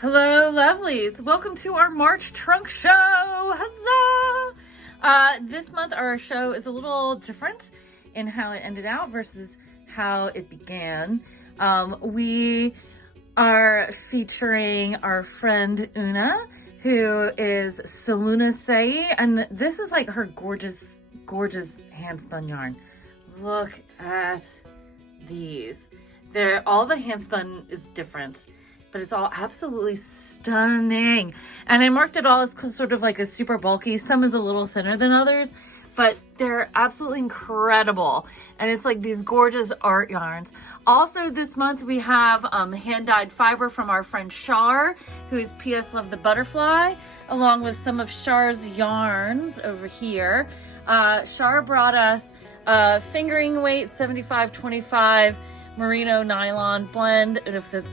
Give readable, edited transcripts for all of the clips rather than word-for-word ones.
Hello, lovelies. Welcome to our March trunk show. Huzzah! This month our show is a little different in how it ended out versus how it began. We are featuring our friend Una, who is Solunaceae, and this is like her gorgeous, gorgeous hand spun yarn. Look at these. All the hand spun is different, but it's all absolutely stunning. And I marked it all as sort of like a super bulky. Some is a little thinner than others, but they're absolutely incredible. And it's like these gorgeous art yarns. Also this month we have hand-dyed fiber from our friend Shar, who is PS Love the Butterfly, along with some of Shar's yarns over here. Shar brought us fingering weight 75-25 merino nylon blend of the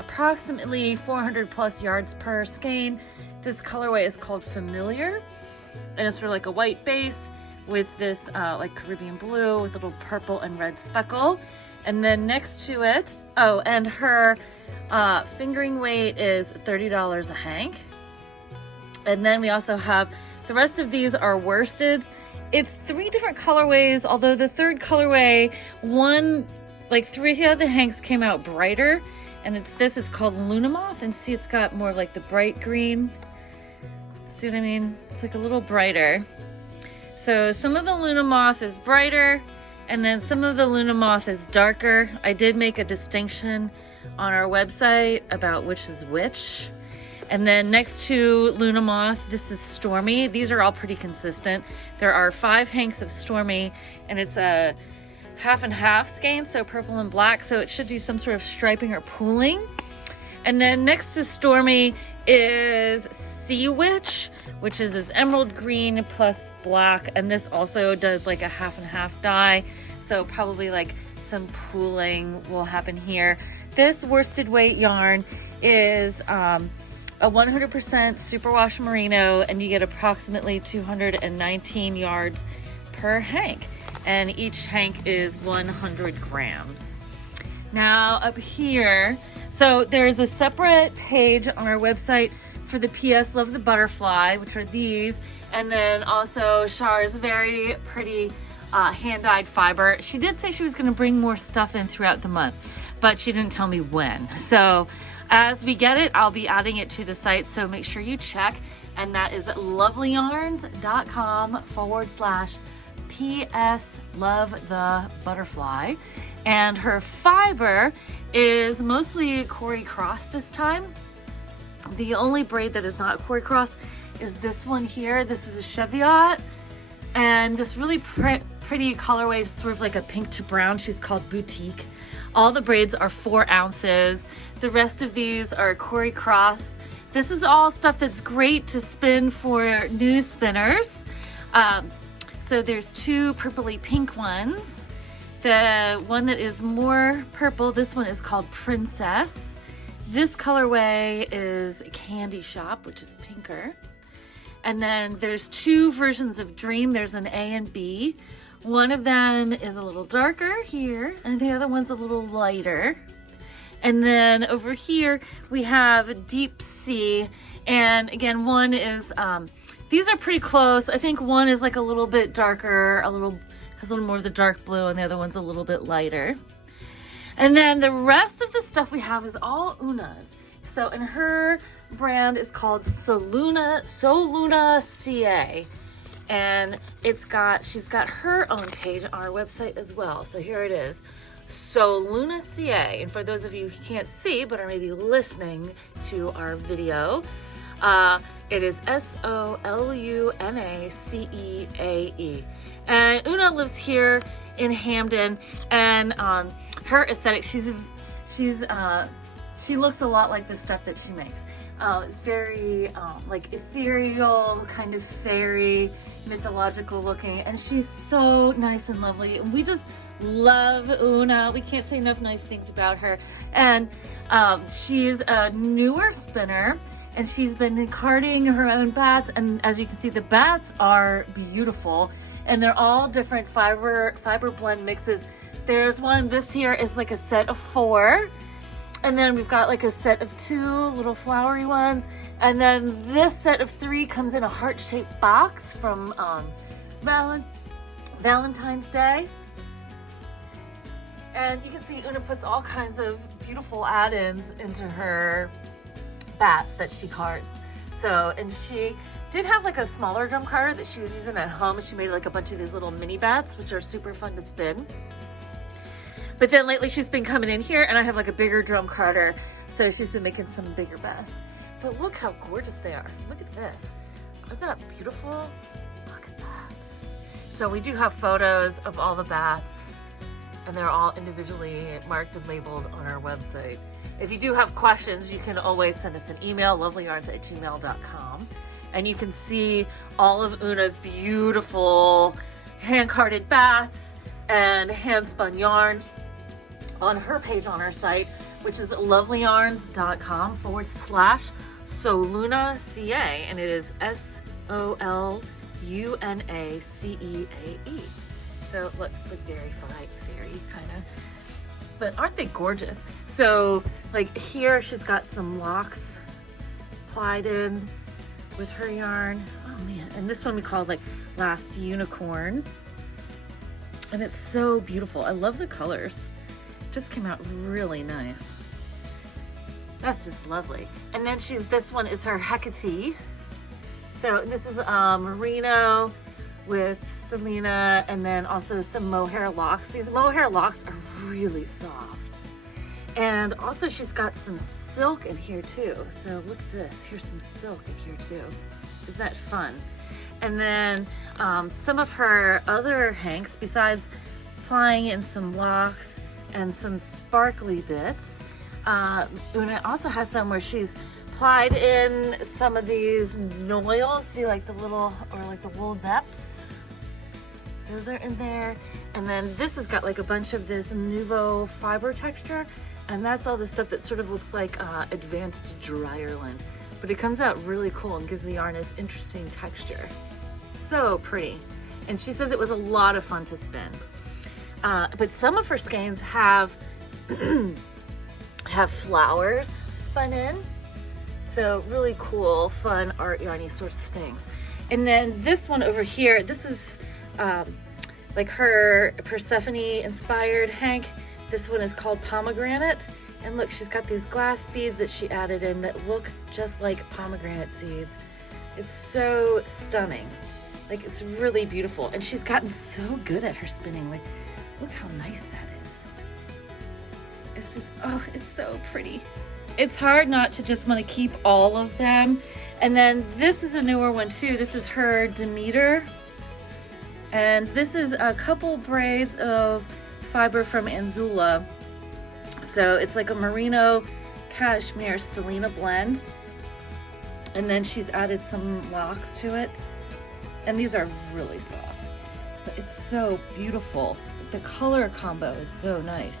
approximately 400 plus yards per skein. This colorway is called Familiar, and it's for like a white base with this like Caribbean blue with a little purple and red speckle. And then next to it, oh, and her fingering weight is $30 a hank. And then we also have, the rest of these are worsteds. It's 3 different colorways, although the third colorway, like 3 of the hanks came out brighter, and it's called Luna Moth, and see, it's got more of like the bright green. See what I mean? It's like a little brighter. So some of the Luna Moth is brighter, and then some of the Luna Moth is darker. I did make a distinction on our website about which is which. And then next to Luna Moth, this is Stormy. These are all pretty consistent. There are 5 hanks of Stormy, and it's a half and half skein, so purple and black, so it should do some sort of striping or pooling. And then next to Stormy is Sea Witch, which is this emerald green plus black, and this also does like a half and half dye, so probably like some pooling will happen here. This worsted weight yarn is a 100% superwash merino, and you get approximately 219 yards per hank, and each hank is 100 grams. Now up here, so there's a separate page on our website for the PS Love the Butterfly, which are these, and then also Char's very pretty hand-dyed fiber. She did say she was going to bring more stuff in throughout the month, but she didn't tell me when. So as we get it, I'll be adding it to the site, so make sure you check, and that is lovelyyarns.com/PS Love the Butterfly. And her fiber is mostly Cory Cross this time. The only braid that is not Cory Cross is this one here. This is a Cheviot, and this really pretty colorway is sort of like a pink to brown. She's called Boutique. All the braids are 4 ounces. The rest of these are Cory Cross. This is all stuff that's great to spin for new spinners. So there's 2 purpley pink ones. The one that is more purple, this one is called Princess. This colorway is Candy Shop, which is pinker. And then there's 2 versions of Dream. There's an A and B. One of them is a little darker here, and the other one's a little lighter. And then over here we have Deep Sea, and again, one is these are pretty close. I think one is like a little bit darker, has a little more of the dark blue, and the other one's a little bit lighter. And then the rest of the stuff we have is all Una's. So, and her brand is called Solunaceae, and she's got her own page on our website as well. So here it is, Solunaceae. And for those of you who can't see but are maybe listening to our video, it is Solunaceae. And Una lives here in Hamden, and her aesthetic, she looks a lot like the stuff that she makes. It's very like ethereal, kind of fairy, mythological looking, and she's so nice and lovely. And we just love Una. We can't say enough nice things about her. And she's a newer spinner, and she's been carding her own bats, and as you can see, the bats are beautiful, and they're all different fiber blend mixes. There's one, this here is like a set of 4. And then we've got like a set of 2 little flowery ones. And then this set of 3 comes in a heart-shaped box from Valentine's Day. And you can see Una puts all kinds of beautiful add-ins into her bats that she cards. So, and she did have like a smaller drum carder that she was using at home, and she made like a bunch of these little mini bats, which are super fun to spin. But then lately she's been coming in here and I have like a bigger drum carder, so she's been making some bigger bats. But look how gorgeous they are. Look at this. Isn't that beautiful? Look at that. So we do have photos of all the bats, and they're all individually marked and labeled on our website. If you do have questions, you can always send us an email, lovelyyarns@gmail.com. And you can see all of Una's beautiful hand-carded bats and hand-spun yarns on her page on our site, which is lovelyyarns.com/Solunaceae, and it is SOLUNACEAE. So look, it's like very fairy kind of, but aren't they gorgeous? So like here she's got some locks plied in with her yarn. Oh man, and this one we called like Last Unicorn, and it's so beautiful. I love the colors. Just came out really nice. That's just lovely. And then this one is her Hecate. So this is merino with stellina, and then also some mohair locks. These mohair locks are really soft. And also she's got some silk in here too. So look at this, here's some silk in here too. Isn't that fun? And then some of her other hanks, besides plying in some locks and some sparkly bits, Una also has some where she's plied in some of these noils. See, like the little, or like the wool depths. Those are in there. And then this has got like a bunch of this Nouveau fiber texture, and that's all the stuff that sort of looks like advanced dryerland. But it comes out really cool and gives the yarn this interesting texture. So pretty. And she says it was a lot of fun to spin. But some of her skeins have have flowers spun in. So really cool, fun art yarny sorts of things. And then this one over here, this is like her Persephone inspired hank. This one is called Pomegranate. And look, she's got these glass beads that she added in that look just like pomegranate seeds. It's so stunning. Like, it's really beautiful. And she's gotten so good at her spinning. Like, look how nice that is. It's just, oh, it's so pretty. It's hard not to just want to keep all of them. And then this is a newer one too. This is her Demeter. And this is a couple braids of fiber from Anzula. So it's like a merino cashmere stellina blend. And then she's added some locks to it. And these are really soft. But it's so beautiful. The color combo is so nice.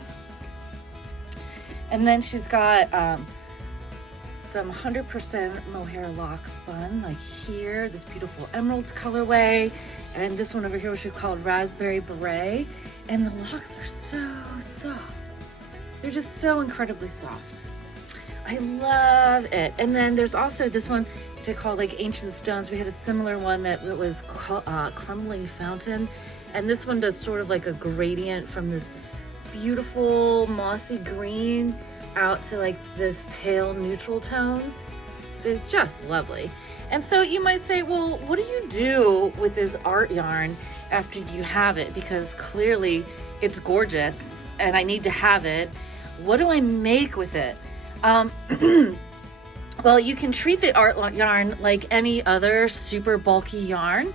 And then she's got some 100% mohair lock spun, like here, this beautiful emeralds colorway, and this one over here, which we called Raspberry Beret. And the locks are so soft. They're just so incredibly soft. I love it. And then there's also this one to call like Ancient Stones. We had a similar one that was Crumbling Fountain. And this one does sort of like a gradient from this beautiful mossy green out to like this pale neutral tones. They're just lovely. And so you might say, well, what do you do with this art yarn after you have it? Because clearly it's gorgeous and I need to have it. What do I make with it? Well, you can treat the art yarn like any other super bulky yarn.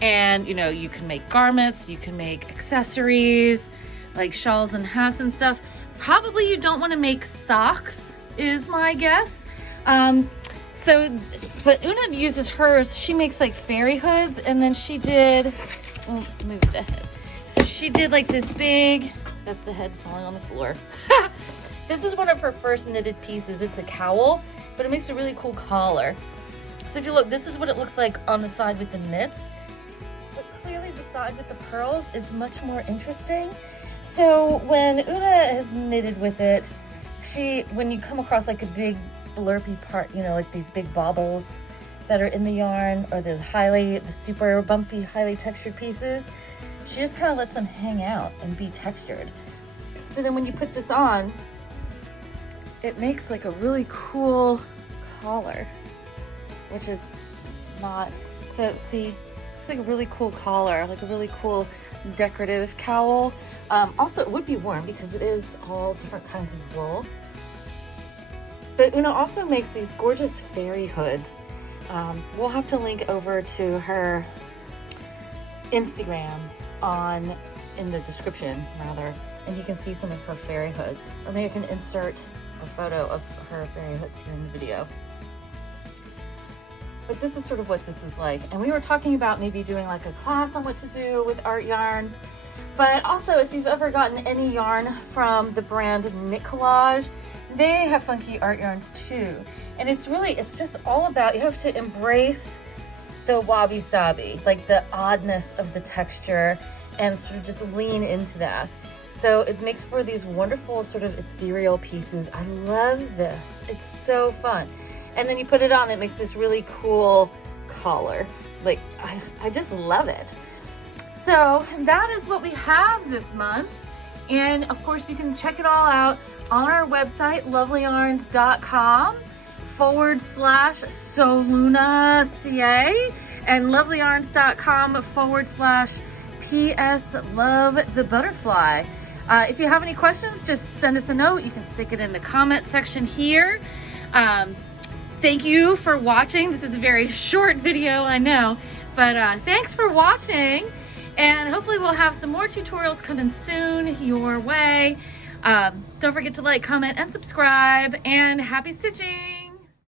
And, you know, you can make garments, you can make accessories, like shawls and hats and stuff. Probably you don't want to make socks, is my guess. But Una uses hers, she makes like fairy hoods, and then she did, oh, move the head. So she did like this big, that's the head falling on the floor. This is one of her first knitted pieces. It's a cowl, but it makes a really cool collar. So if you look, this is what it looks like on the side with the knits. But clearly the side with the pearls is much more interesting. So when Una has knitted with it, when you come across like a big blurpy part, you know, like these big baubles that are in the yarn, or the super bumpy, highly textured pieces, she just kind of lets them hang out and be textured. So then when you put this on, it makes like a really cool collar, which is not, so see, it's like a really cool collar, like a really cool decorative cowl. Also, it would be worn because it is all different kinds of wool. But Una also makes these gorgeous fairy hoods. We'll have to link over to her Instagram in the description, rather, and you can see some of her fairy hoods. Or maybe I can insert a photo of her fairy hoods here in the video. But this is sort of what this is like. And we were talking about maybe doing like a class on what to do with art yarns. But also, if you've ever gotten any yarn from the brand Knit Collage, they have funky art yarns too. And it's just all about, you have to embrace the wabi-sabi, like the oddness of the texture, and sort of just lean into that. So it makes for these wonderful sort of ethereal pieces. I love this. It's so fun. And then you put it on, it makes this really cool collar. Like, I just love it. So that is what we have this month. And of course, you can check it all out on our website, lovelyyarns.com/Solunaceae and lovelyyarns.com/PS Love the Butterfly. If you have any questions, just send us a note. You can stick it in the comment section here. Thank you for watching. This is a very short video, I know, but thanks for watching. And hopefully we'll have some more tutorials coming soon your way. Don't forget to like, comment, and subscribe, and happy stitching!